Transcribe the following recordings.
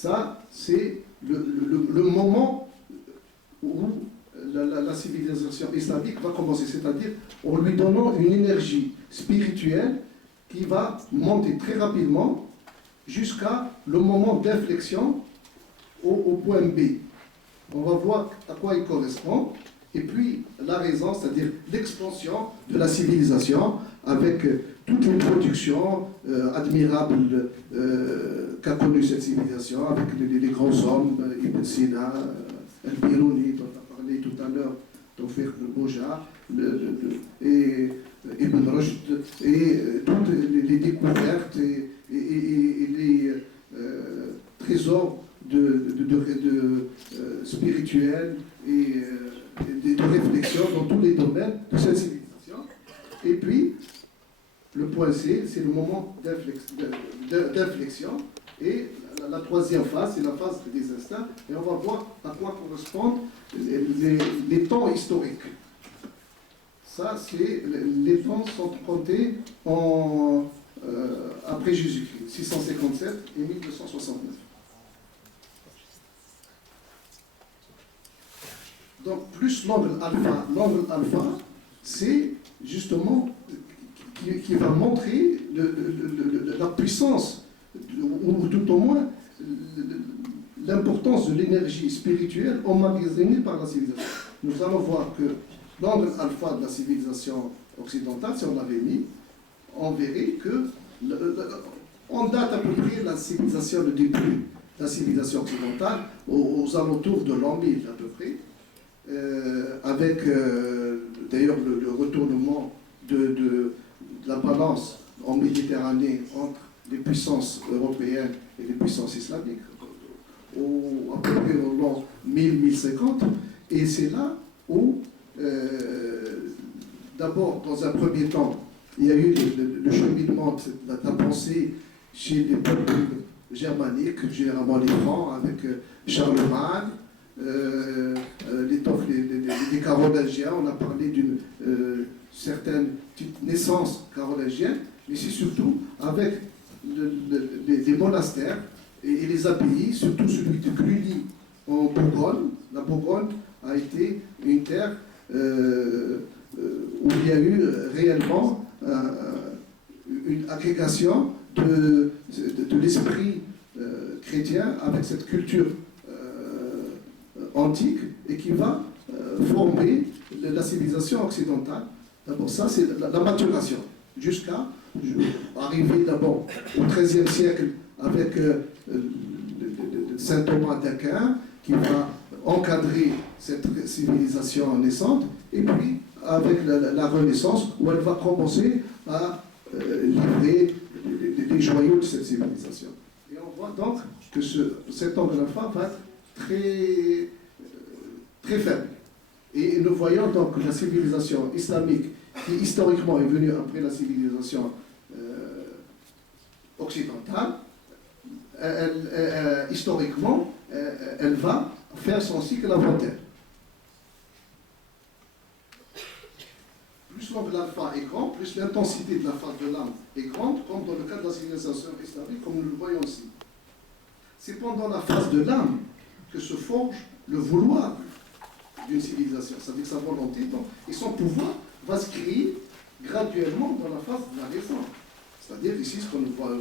Ça, c'est le moment où la civilisation islamique va commencer, c'est-à-dire en lui donnant une énergie spirituelle qui va monter très rapidement jusqu'à le moment d'inflexion au point B. On va voir à quoi il correspond. Et puis la raison, c'est-à-dire l'expansion de la civilisation avec toutes les productions admirables qu'a connues cette civilisation, avec les grands hommes, Ibn Sina, Al-Biruni, dont on a parlé tout à l'heure, Tawfiq al-Bouja, et Ibn Rushd, et toutes les découvertes et les trésors spirituels et de réflexion dans tous les domaines de cette civilisation. Et puis, le point C, c'est le moment d'inflexion. Et la troisième phase, c'est la phase des instincts. Et on va voir à quoi correspondent les temps historiques. Ça, c'est les temps sont comptés après Jésus-Christ, 657 et 1269. Donc, plus l'angle alpha, c'est justement qui va montrer la puissance, ou tout au moins l'importance de l'énergie spirituelle emmagasinée par la civilisation. Nous allons voir que l'angle alpha de la civilisation occidentale, si on l'avait mis, on verrait que on date à peu près la civilisation, le début de la civilisation occidentale aux alentours de l'an 1000 à peu près. Avec d'ailleurs le retournement de la balance en Méditerranée entre les puissances européennes et les puissances islamiques, à peu près au l'an 1000-1050. Et c'est là où, d'abord, dans un premier temps, il y a eu le cheminement de la pensée chez les peuples germaniques, généralement les Francs, avec Charlemagne, les Carolingiens. On a parlé d'une certaine petite naissance carolingienne, mais c'est surtout avec les monastères et les abbayes, surtout celui de Cluny en Bourgogne. La Bourgogne a été une terre où il y a eu réellement une agrégation de l'esprit chrétien avec cette culture antique et qui va former la civilisation occidentale. D'abord, ça, c'est la maturation, jusqu'à arriver d'abord au XIIIe siècle avec saint Thomas d'Aquin qui va encadrer cette civilisation naissante, et puis avec la Renaissance où elle va commencer à livrer les joyaux de cette civilisation. Et on voit donc que cet angle alpha va être très faible. Et nous voyons donc que la civilisation islamique, qui historiquement est venue après la civilisation occidentale, historiquement, elle va faire son cycle inventaire. Plus l'angle alpha est grand, plus l'intensité de la phase de l'âme est grande, comme dans le cas de la civilisation islamique, comme nous le voyons ici. C'est pendant la phase de l'âme que se forge le vouloir d'une civilisation, c'est-à-dire sa volonté, et son pouvoir va se créer graduellement dans la phase de la raison. C'est-à-dire ici, ce que nous voyons,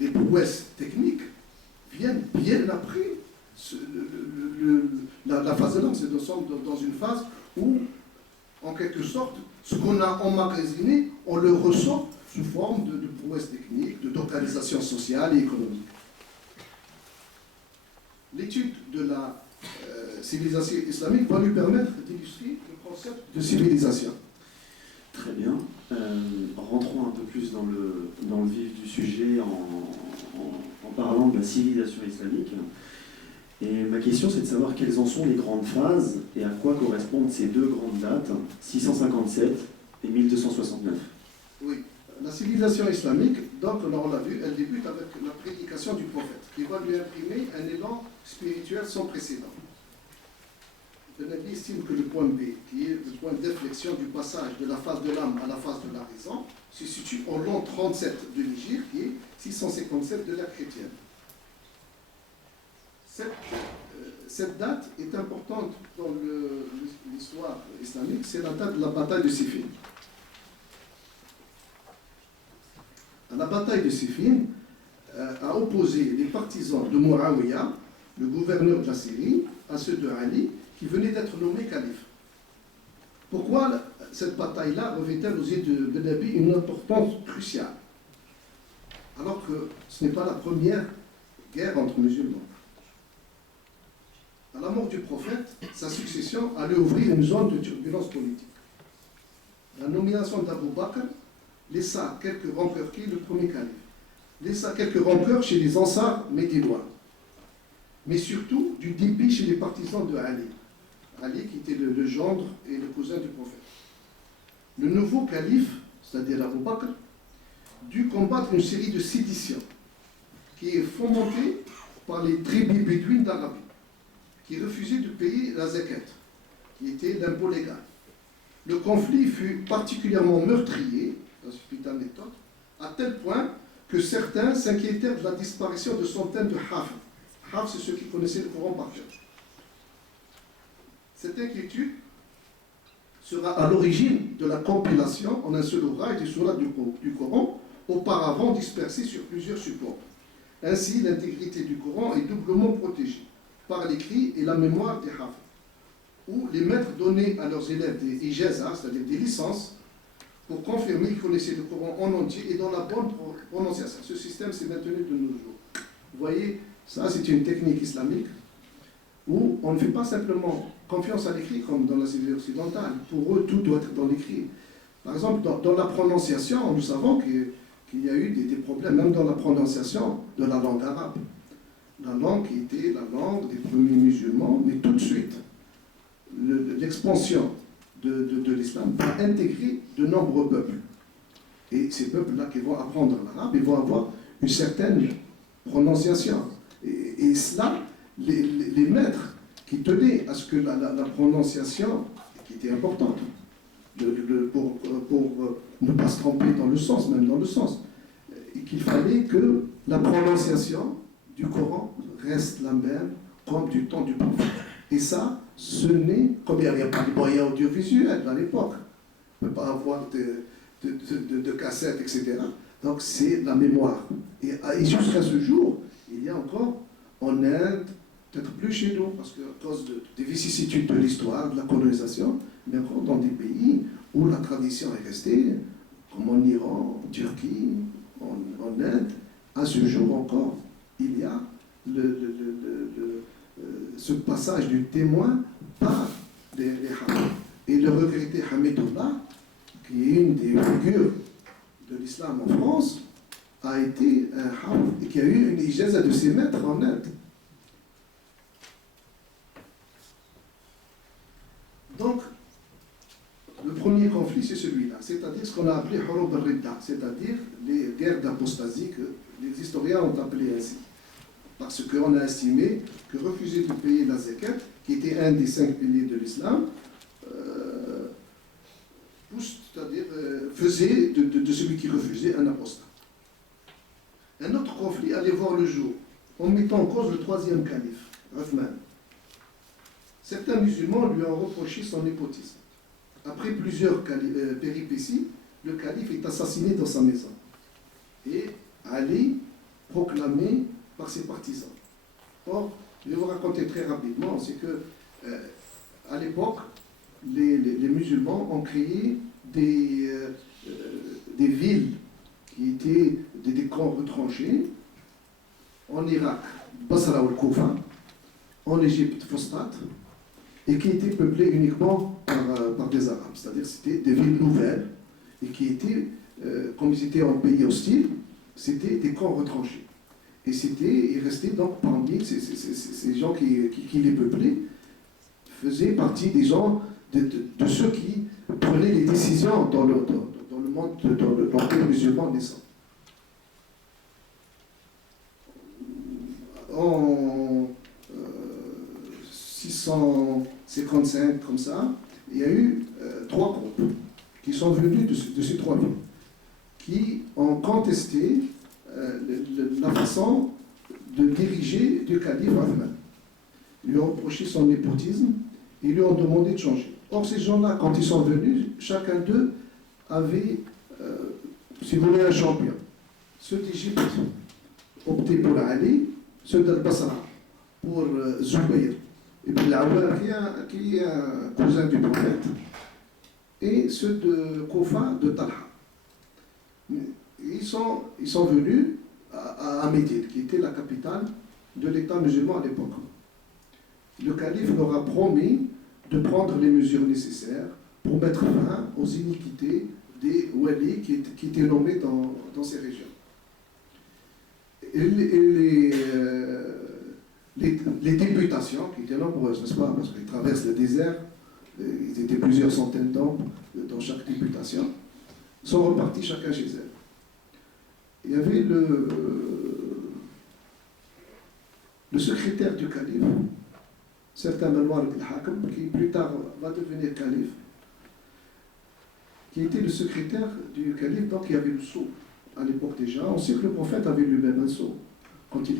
les prouesses techniques viennent bien après la phase de l'âme. Nous sommes dans une phase où, en quelque sorte, ce qu'on a emmagasiné, on le ressort sous forme de prouesses techniques, d'organisation sociale et économique. L'étude de la civilisation islamique va lui permettre d'illustrer le concept de civilisation. Très bien. Rentrons un peu plus dans le vif du sujet en parlant de la civilisation islamique. Et ma question, c'est de savoir quelles en sont les grandes phases et à quoi correspondent ces deux grandes dates, 657 et 1269. Oui, la civilisation islamique, donc on l'a vu, elle débute avec la prédication du prophète, qui va lui imprimer un élan spirituel sans précédent. Le Nabi estime que le point B, qui est le point d'inflexion du passage de la phase de l'âme à la phase de la raison, se situe en l'an 37 de l'Hégire, qui est 657 de l'ère chrétienne. Cette date est importante dans l'histoire islamique, c'est la date de la bataille de Siffin. La bataille de Siffin a opposé les partisans de Muawiyah, le gouverneur de la Syrie, à ceux de Ali, qui venait d'être nommé calife. Pourquoi cette bataille-là revêt-elle aux yeux de Ben Abi une importance cruciale, alors que ce n'est pas la première guerre entre musulmans? À la mort du prophète, sa succession allait ouvrir une zone de turbulence politique. La nomination d'Abu Bakr laissa quelques rancœurs, qui est le premier calife, laissa quelques rancœurs chez les Ansars médinois, mais surtout du dépit chez les partisans de Ali. Ali qui était le gendre et le cousin du prophète. Le nouveau calife, c'est-à-dire Abu Bakr, dut combattre une série de séditions qui est fomentée par les tribus bédouines d'Arabie, qui refusaient de payer la zakat, qui était l'impôt légal. Le conflit fut particulièrement meurtrier, dans ce petite anecdote, à tel point que certains s'inquiétèrent de la disparition de centaines de Hafs. Hafs, c'est ceux qui connaissaient le Coran par cœur. Cette inquiétude sera à l'origine de la compilation en un seul ouvrage des sourates du Coran, auparavant dispersés sur plusieurs supports. Ainsi, l'intégrité du Coran est doublement protégée par l'écrit et la mémoire des Hafs, où les maîtres donnaient à leurs élèves des ijazas, c'est-à-dire des licences, pour confirmer qu'ils connaissaient le Coran en entier et dans la bonne prononciation. Ce système s'est maintenu de nos jours. Vous voyez, ça c'est une technique islamique où on ne fait pas simplement confiance à l'écrit comme dans la civilisation occidentale. Pour eux, tout doit être dans l'écrit. Par exemple, dans la prononciation, nous savons qu'il y a eu des problèmes, même dans la prononciation de la langue arabe. La langue qui était la langue des premiers musulmans, mais tout de suite, l'expansion de l'islam va intégrer de nombreux peuples. Et ces peuples-là qui vont apprendre l'arabe, ils vont avoir une certaine prononciation. Et cela, les maîtres qui tenaient à ce que la prononciation, qui était importante, pour ne pas se tromper dans le sens, même dans le sens, et qu'il fallait que la prononciation du Coran reste la même comme du temps du prophète. Et ça, ce n'est, comme il n'y a pas de moyens audiovisuels à l'époque, on ne peut pas avoir de cassettes, etc. Donc c'est la mémoire. Et jusqu'à ce jour, il y a encore en Inde, peut-être plus chez nous, parce qu'à cause des vicissitudes de l'histoire, de la colonisation, mais encore dans des pays où la tradition est restée, comme en Iran, en Turquie, en Inde, à ce jour encore, il y a ce passage du témoin par les Hamid. Et le regretté Hamidullah, qui est une des figures de l'islam en France, a été un Hafid et qui a eu une ijaza de ses maîtres en Inde. Donc, le premier conflit, c'est celui-là, c'est-à-dire ce qu'on a appelé Hurub al-Ridda, c'est-à-dire les guerres d'apostasie que les historiens ont appelées ainsi. Parce qu'on a estimé que refuser de payer la zakat, qui était un des 5 piliers de l'islam, c'est-à-dire faisait de celui qui refusait un apostat. Un autre conflit allait voir le jour, en mettant en cause le 3e calife, Uthman. Certains musulmans lui ont reproché son népotisme. Après plusieurs péripéties, le calife est assassiné dans sa maison. Et Ali, proclamé par ses partisans. Or, je vais vous raconter très rapidement, c'est que à l'époque, les musulmans ont créé des villes qui étaient des camps retranchés en Irak, Basra ou Koufa, en Égypte, Fostat, et qui étaient peuplées uniquement par des Arabes. C'est-à-dire c'était des villes nouvelles et qui étaient, comme ils étaient en pays hostile, c'était des camps retranchés. Et ils restaient donc parmi ces gens qui les peuplaient, faisaient partie des gens, de ceux qui prenaient les décisions dans le monde, dans l'empire musulman naissant. En 655, comme ça, il y a eu 3 groupes qui sont venus de ces 3 villes, qui ont contesté façon de diriger du calife Othman. Ils lui ont reproché son népotisme et lui ont demandé de changer. Or, ces gens-là, quand ils sont venus, chacun d'eux avait, si vous voulez, un champion. Ceux d'Égypte optaient pour Ali, ceux d'Al-Basra pour Zubayr, et puis Al-Awwar qui est un cousin du prophète, et ceux de Koufa de Talha. Ils sont venus à Médine, qui était la capitale de l'État musulman à l'époque. Le calife leur a promis de prendre les mesures nécessaires pour mettre fin aux iniquités des walis qui étaient nommés dans ces régions. Et les députations, qui étaient nombreuses, n'est-ce pas, parce qu'ils traversent le désert, ils étaient plusieurs centaines d'hommes dans chaque députation, sont repartis chacun chez elles. Il y avait le secrétaire du calife, certain Marwan ibn Hakam, qui plus tard va devenir calife, qui était le secrétaire du calife, donc il y avait le sceau à l'époque déjà. On sait que le prophète avait lui-même un sceau. Quand il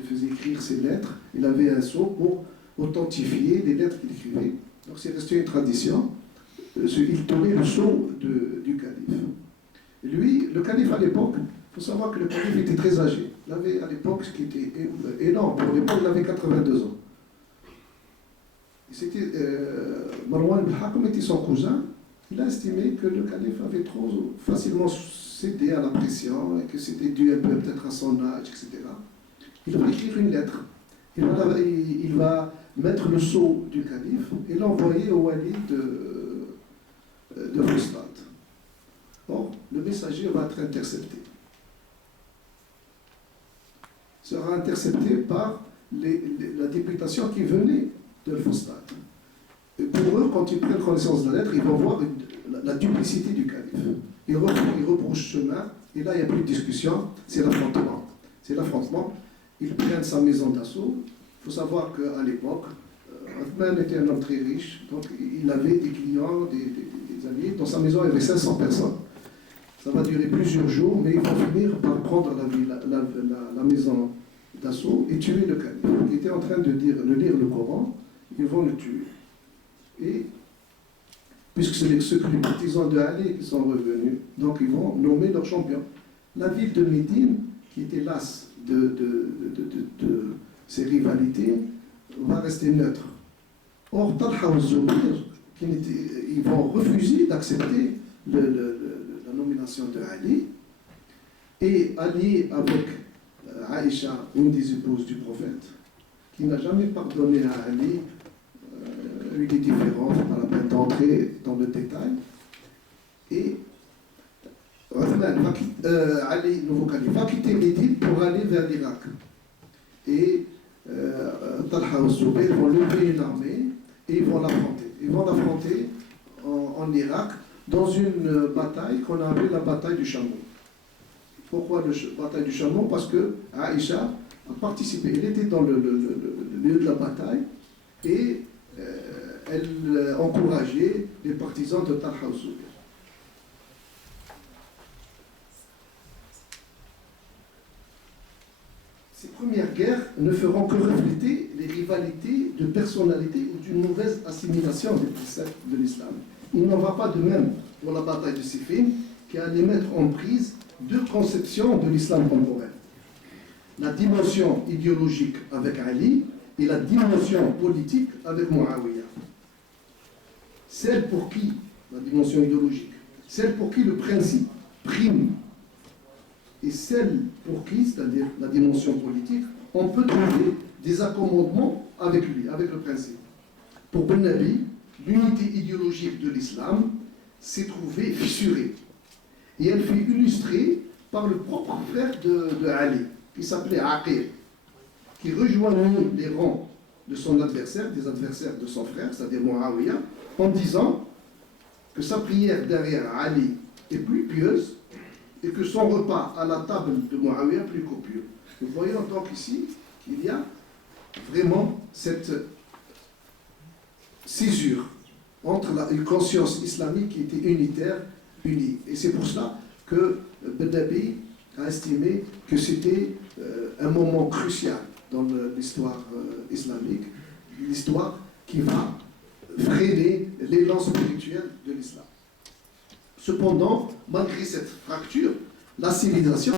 faisait écrire ses lettres, il avait un sceau pour authentifier les lettres qu'il écrivait. Donc c'est resté une tradition. Il tenait le sceau du calife. Et lui, le calife à l'époque, il faut savoir que le calife était très âgé. Il avait à l'époque, ce qui était énorme, pour l'époque, il avait 82 ans. Marwan ibn Hakam était son cousin. Il a estimé que le calife avait trop facilement cédé à la pression et que c'était dû un peu peut-être à son âge, etc. Il va écrire une lettre. Il va mettre le sceau du calife et l'envoyer au wali de Fustat. Or, le messager va être intercepté. Sera intercepté par la députation qui venait de Fustat. Et pour eux, quand ils prennent connaissance de la lettre, ils vont voir la duplicité du calife. Ils rebroussent chemin, et là, il n'y a plus de discussion, c'est l'affrontement. C'est l'affrontement. Ils prennent sa maison d'assaut. Il faut savoir qu'à l'époque, Othman était un homme très riche, donc il avait des clients, des alliés. Dans sa maison, il y avait 500 personnes. Ça va durer plusieurs jours, mais ils vont finir par prendre la maison d'assaut et tuer le calife, qui était en train de lire le Coran. Ils vont le tuer. Et puisque c'est les partisans de Ali qui sont revenus, donc ils vont nommer leur champion. La ville de Médine, qui était lasse de ces rivalités, va rester neutre. Or, Talha et Zubayr, ils vont refuser d'accepter la nomination de Ali, et allié avec Aïcha, une des épouses du prophète, qui n'a jamais pardonné à Ali, eu des différences, pas la peine d'entrer dans le détail. Et Ali, nouveau calife, va quitter Médine pour aller vers l'Irak. Et Talha et Zubayr vont lever une armée et ils vont l'affronter. Ils vont l'affronter en Irak dans une bataille qu'on a appelée la bataille du chameau. Pourquoi la bataille du chameau? Parce que Aïcha a participé. Elle était dans le lieu de la bataille et elle encourageait les partisans de Talha et Zubayr. Ces premières guerres ne feront que refléter les rivalités de personnalité ou d'une mauvaise assimilation des préceptes de l'islam. Il n'en va pas de même pour la bataille de Siffin, qui allait mettre en prise deux conceptions de l'islam contemporain. La dimension idéologique avec Ali et la dimension politique avec Muawiyah. Celle pour qui, la dimension idéologique, celle pour qui le principe prime, et celle pour qui, c'est-à-dire la dimension politique, on peut trouver des accommodements avec lui, avec le principe. Pour Ben Nabi, l'unité idéologique de l'islam s'est trouvée fissurée. Et elle fut illustrée par le propre frère de Ali, qui s'appelait Aqil, qui rejoignit les rangs de son adversaire, des adversaires de son frère, c'est-à-dire Muawiyah, en disant que sa prière derrière Ali est plus pieuse et que son repas à la table de Muawiyah plus copieux. Nous voyons donc ici qu'il y a vraiment cette césure entre une conscience islamique qui était unitaire, unie. Et c'est pour cela que Ben Nabi a estimé que c'était un moment crucial dans l'histoire islamique, l'histoire qui va freiner l'élan spirituel de l'islam. Cependant, malgré cette fracture, la civilisation